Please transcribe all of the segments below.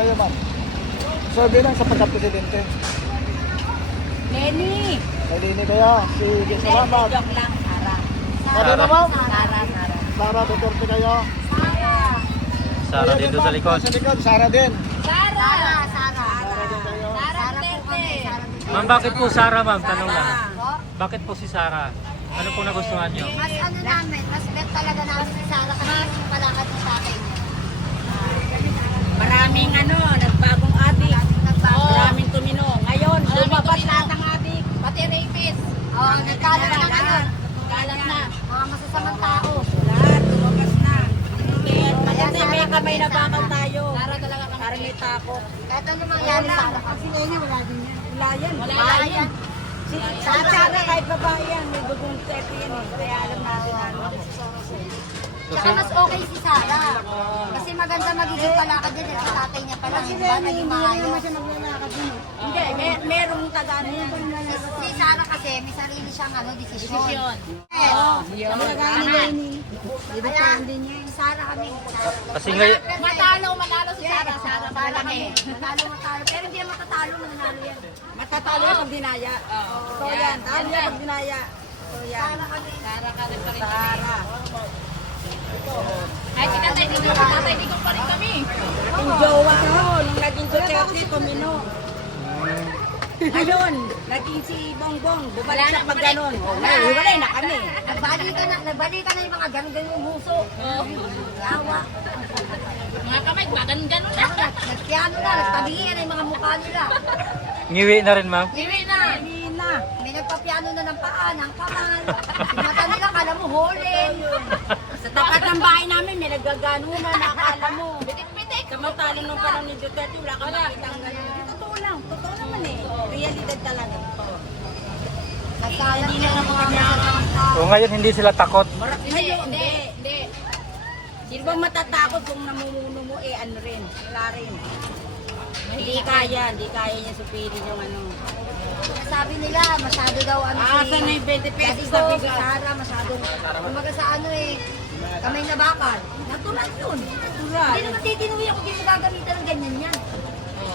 Kayo, ma'am. Survey lang sa pagka-presidente. Lenny. Kay Lini kayo. Sige, salamat. Joke lang, Sara. Ano na, ma'am? Sara. Sara Duterte kayo. Sara dito sa likod. Sa likod, Sara din. Sara. Sara din kayo. Sara Duterte. Ma'am, bakit po Sara, ma'am? Tanong lang. Bakit po si Sara? Ano po nagustuhan nyo? Mas ano namin, mas bet talaga namin si Sara kasi yung palakad niya sa akin. Maraming nagbagong adik. Maraming tumino. Ngayon, lumabas lahat ang adik. Pati rapist. Oo, nagkalat na ngayon. Kalat na. Mga masasamang tao. Lahat, lumabas na. Kaya Sara, may kamay na Sara. bakal tayo. Sara talaga kami. Parang may takot. Kahit ano mangyari, Sara. Kasi ngayon, wala din yan. Wala yan. Wala yan. Si Sara, kahit babae yan, may dugong tepe yan eh. Kaya alam natin Tsaka mas okay si Sara. Kasi maganda magiging palakad din sa tatay niya pa lang. Diba? Naging maayos. Hindi, merong taga na yan. Si Sara kasi may sarili siyang desisyon. Yun. Kaya, si Sara kami. Kasi ngayon, Manalo si Sara. Sara kami. Matalo. Pero hindi na matatalo, mananalo yan. Matatalo yan pag dinaya. So yan, talo yan pag dinaya. So yan. Sara kami. Sara ka rin pa rin. Sara. Ay, si tatay dito pa rin kami. Yung jowa ko, nung naging Duterte, tumino. Ngayon, naging si Bongbong, bumalik sa pag ganon. Hiwalay na kami. Nagbalikan na yung mga ganun-ganun muso. Yawa. Mga kamay, ganon-ganon na. Nagpiano na, nagtabingan na yung mga mukha nila. ngiwi na rin, ma'am. Iwi na. May nagpapiano na ng paa, ng kamay. Yung mata nila, kala mo, holen. Sa tapat ng bahay namin, may naggaganunan, nakakala mo. Bitik-bitik. Samantalang nung panahon ni Duterte, wala kang makita ang gano'n. Totoo lang, totoo naman eh. Realidad talaga. Nagkalat na ng mga masasamang tao. O ngayon, hindi sila takot. Hindi. Sino bang matatakot kung namumuno mo ano rin, wala rin. Hindi kaya niya supirin yung Sabi nila, masyado daw Saan na yung 20 pesos Daddy na ko, bigas? Sara, masyadong, kumaga sa kamay na bakal. Natural yun. Natural. Hindi naman titinuwi ako, hindi mo gagamitan ng ganyan yan.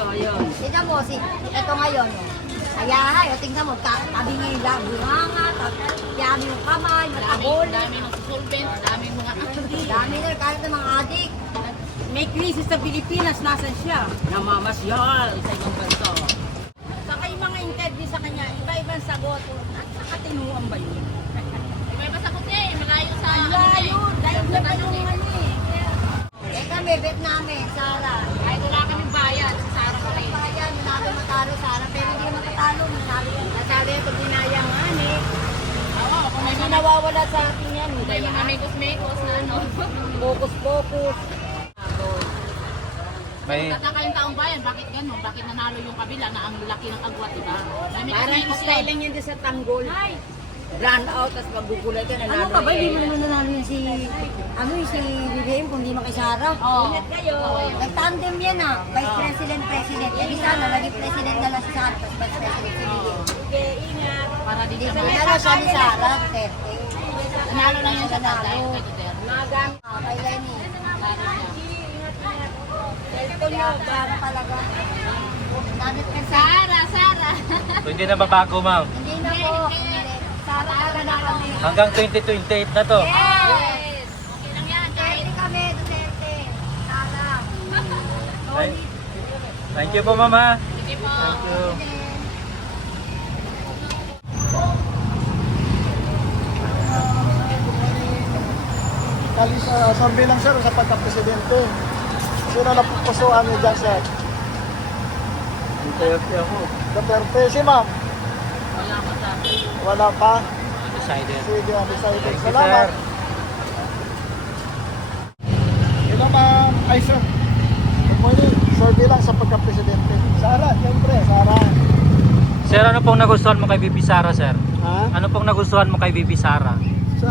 So, yun. Tignan mo, ito ngayon, ayahay, tingnan mo, tabi niya yung bunganga, yami yung kamay, matabol. Dami ng solvent, dami mga Dami na, kahit ng mga adik. May krisis sa Pilipinas, nasan siya? Namamasyal sa ibang bansa. Saka yung mga interview sa kanya, iba-ibang sagot. Nakatinuan ba yun? Iba-ibang sagot niya eh, malayo sa Malayo, dahil na pa yung Kami, bet namin, Sara. Kahit wala kaming bayad, sa Sara ko rin. Bayan, manalo matalo, Sara, pero hindi naman matatalo, manalo yan. Nasabi ito dinayangan eh. Oo, kung may mga nawawala sa atin yan. May mga mekos-mekos na Focus. May, Tataka yung taong bayan, bakit gano'n? Bakit nanalo yung kabila na ang laki ng agwat, diba? Parang style lang yan din sa tanggol. Run out, tapos magugulay ka, nanalo. Ano ka ba, hindi mo naman nanalo yan si BBM, kung di man kay Sara. Ingat kayo. Nag-tandem yan Vice President. Hindi sana, naging President na lang si Sara, tapos Vice President si BBM. Okay, ingat. Para Hindi din sa sa nanalo siya ni Sara, Duterte. nanalo lang yan sa Nanalo. tatay kay Duterte. Magang, kay Lenny. Kaya, Sara talaga. Dapat kay Sara. so hindi na babago, ma'am. Hindi na po. Sara talaga na kami. Hanggang 2028 na to. Yes! Okay lang yan. Duterte kami, Duterte. Sara. Thank you po, mama. Sige po. Thank you. Kali sa survey lang, sir, sa pagka-presidente. Sino na pupusuan niyo dyan, sir? Duterte ako. Duterte, si ma'am. Wala ko sa Wala pa. Undecided. Sige, undecided. Thank you, Salamat. sir. Hello, ma'am. Ay, sir. Good morning. Survey lang sa pagka-presidente. Sara, siyempre, Sara. Sir, ano pong nagustuhan mo kay VP Sara, sir? Ha? Ano pong nagustuhan mo kay VP Sara? Sa,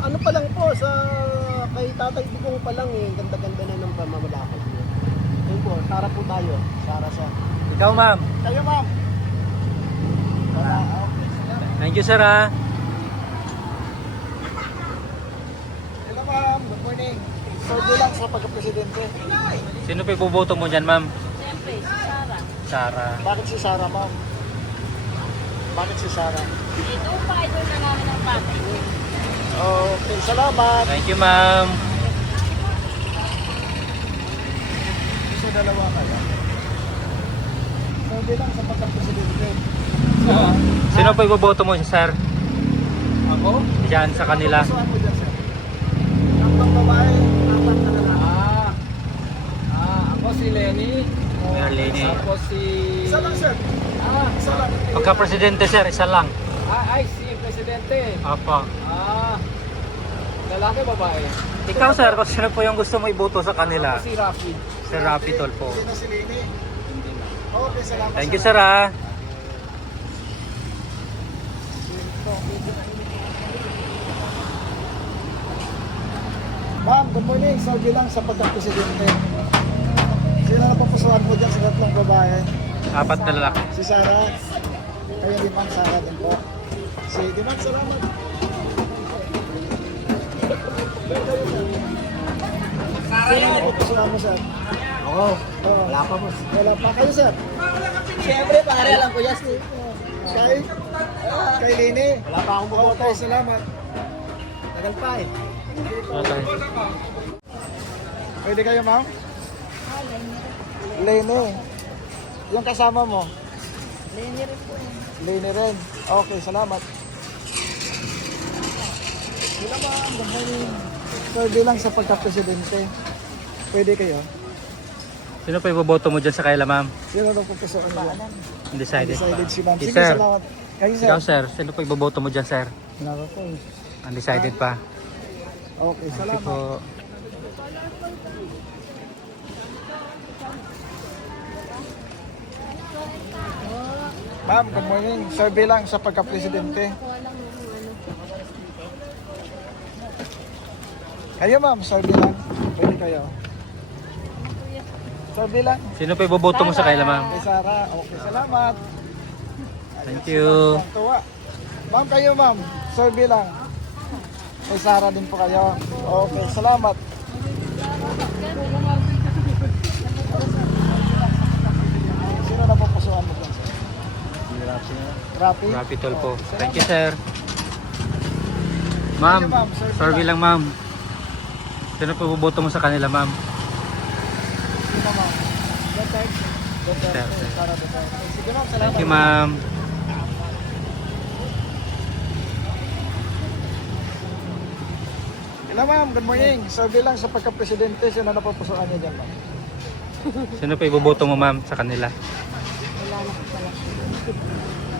ano pa lang po, sa, kay Tatay Digong pa lang ganda-ganda na ng pamamalakad niya. Ayun po, Sara po tayo. Sara siya. Ikaw, ma'am. Kayo, ma'am. Wala, okay. Thank you, sir, ha. Hello, ma'am. Good morning. Survey lang sa pagka-presidente. Sino pa iboboto mo dyan, ma'am? Siyempre, si Sara. Sara. Bakit si Sara, ma'am? Bakit si Sara? Ito pa, idol na namin ng tatay ko. Okay, salamat. Thank you, ma'am. So, dalawa kayo. So, bilang sa pagka-presidente. Sino pa iboboto mo, sir? Ako? Diyan sa kanila. Gusto mo dyan, sir? Tatlong babae, apat na lalaki. Ako si Lenny. Mayor Lenny. Ako si... Isa lang, sir. Isa lang. Pagka-presidente, sir, isa lang. Ay, si Presidente. Opo. Lalaki, babae. Ikaw, sir, kung sino po yung gusto mo iboto sa kanila? Ako si Rafi. Sir Rapi Tolpo. Sino si Lini? Okay, salamat. Thank you, sir, ah. Ma'am, good morning. So, bilang sa pagka-presidente. Sino na papusuhan mo dyan sa tatlong babae? Apat na lalaki. Si Sara. Kayo din, ma'am. Sara din po. Si Diman, salamat. Sino na papusuhan mo, sir? Ako. Wala pa, boss. Wala pa kayo, sir. Siyempre, pare lang ko, Justin. Kay Lini. Wala pa akong bukoto. Okay, salamat. Tagal pa eh. Okay. Pwede kayo, ma'am? Lini. Yung kasama mo? Lenny rin po. Lini rin. Okay, salamat. Sila, ma'am. Good morning. So, bilang sa pagka-presidente, pwede kayo? Sino pa iboboto mo dyan sa kaila, ma'am? Sino nang pupusuan mo? Undecided pa. Decided si ma'am. Si Sige, sir. salamat. Kayo, sir. Ikaw, sir, sino pa iboboto mo dyan, sir? Nako po. Undecided pa. Okay, Thank you salamat. po. Ma'am, good morning. Survey lang sa pagka-presidente. Kayo, ma'am, survey lang. Pwede kayo. Survey lang. Sino pa iboboto mo sa kaila, ma'am? Kay Sara. Okay, salamat. Thank you. Tuwa. Ma'am, kayo, ma'am. Survey lang. Kay Sara din po kayo. Okay, salamat. Sino na pupusuan mo dyan, sir? Rapi. Rapi Tolpo. Thank you, sir. Ma'am, survey lang, ma'am. Sino pa iboboto mo sa kanila, ma'am? Sino, ma'am? Duterte. Duterte. Sara Duterte. Sige, ma'am. Salamat. Thank you, ma'am. Hello, ma'am. Good morning. Survey lang sa pagka-presidente. Sino na pupusuan niyo dyan, ma'am? Sino pa iboboto mo, ma'am, sa kanila? Wala na po pala siya.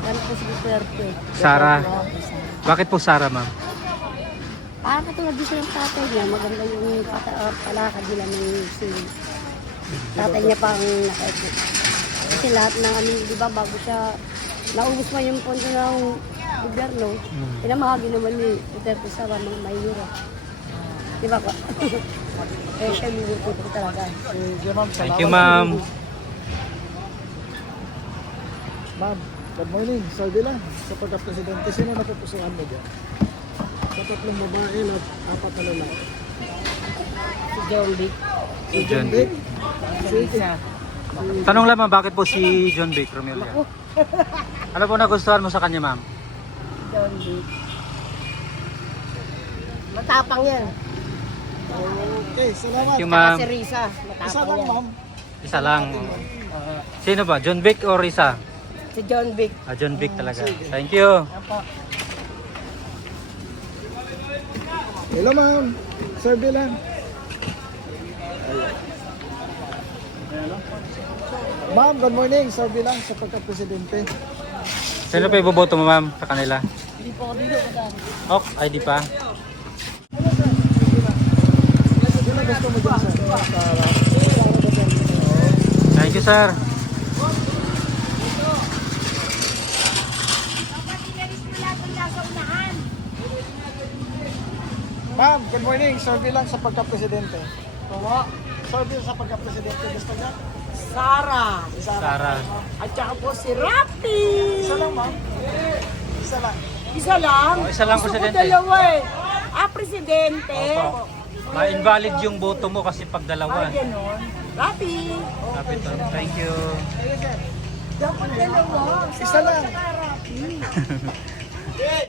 Wala po si Duterte. Sara. Bakit po Sara, ma'am? Para katulad din siya ng tatay niya, maganda yung palakad nila ng si tatay niya pang nakaipo. Kasi lahat ng ano, di ba, bago siya naubos man yung pondo ng gobyerno, pinamahagi naman ni Duterte sa mga mayura. Di ba po? Kaya siya minututo talaga. Sige, ma'am. Thank Salamat. you, ma'am. Ma'am, good morning. Survey lang sa pagka-presidente. Sino na pupusuan mo dyan? Sa tatlong babae at apat na lalaki. Si John Vic. Si John Vic. Sige. Tanong lang, ma'am, bakit po si John Vic Romelia? Ano po nagustuhan mo sa kanya, ma'am? John Vic. Matapang yan. Okay, salamat. Thank you, ma'am. Si Risa. Isa Matapang lang, yan. ma'am. Isa lang. Sino ba? John Vic o Risa? Si John Vic. Ah, John Vic talaga. Thank you. Hello, ma'am. Survey lang. Ma'am, good morning. Survey lang sa pagka-presidente. Sino pa iboboto mo, ma'am, sa kanila? Hindi po ako dito. Madami. Ok, ay di pa. Sino gusto mo dyan, sir? Thank you, sir. Ma'am, good morning. Survey lang sa pagka-presidente. Oo. Survey sa pagka-presidente. Gusto niya? Sara. Si Sara. Sara. At saka po si Rapi. Isa lang, ma'am. Isa lang. Isa lang? Oh, isa lang, Gusto ko presidente. dalawa eh. Presidente. Opo. Ma-invalid yung boto mo kasi pag dalawa. Ganon. Rapi! Happy to. Thank you. Isa lang.